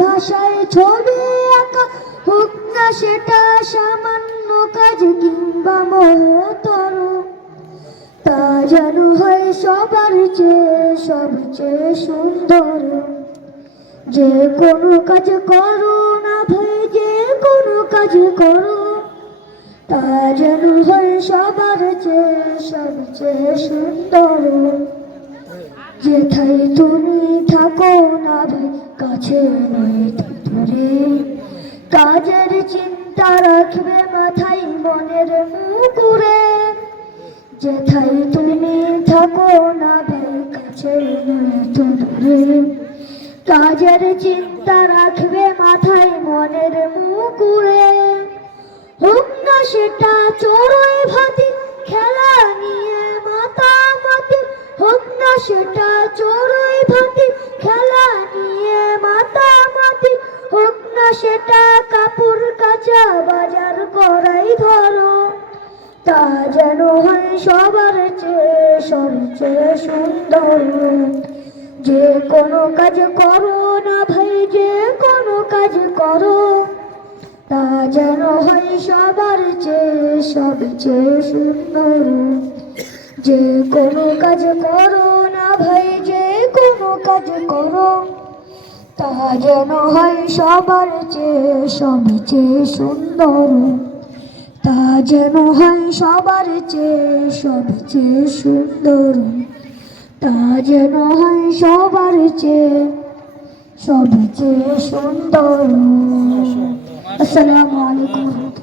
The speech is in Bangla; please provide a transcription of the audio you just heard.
ভাষায় ছবি আঁকা, হোক না সেটা সামান্য কাজ কিংবা মহতর। তা যেন হয় সবার চেয়ে সবচেয়ে সুন্দর। যে কোনো কাজ করো না ভাই, যে কোনো কাজ করো, তা যেন হয় সবার চেয়ে সবচেয়ে সুন্দর। যেথায় তুমি থাকো না ভাই, কাছে দূরে কাজের চিন্তা রাখবে মাথায়, মনের মুকুরে। যেথায় তুমি থাকো না ভাই, কাছে দূরে কাজের চিন্তা রাখবে মাথায়, মনের মুকুরে। হোক না সেটা চড়ুই ভাতি, খেলা নিয়ে না সেটা চড়ুই ভাতি, খেলা নিয়ে মাতামাতি। হোক না সেটা কাপড় কাচা বাজার করাই ধরো। তা যেন হয় সবার চেয়ে, সবচেয়ে সুন্দর। যে কোনো কাজ করো না ভাই, যে কোনো কাজ করো। তা যেন হয় সবার চেয়ে, সবচেয়ে সুন্দর। যে কোনো কাজ করো কাজ করো তা যেন হয় সবার চেয়ে সবচেয়ে সুন্দর। তা যেন হয় সবার চেয়ে সবচেয়ে সুন্দর। তা যেন হয় সবার চেয়ে সবচেয়ে সুন্দর। আসসালামু আলাইকুম।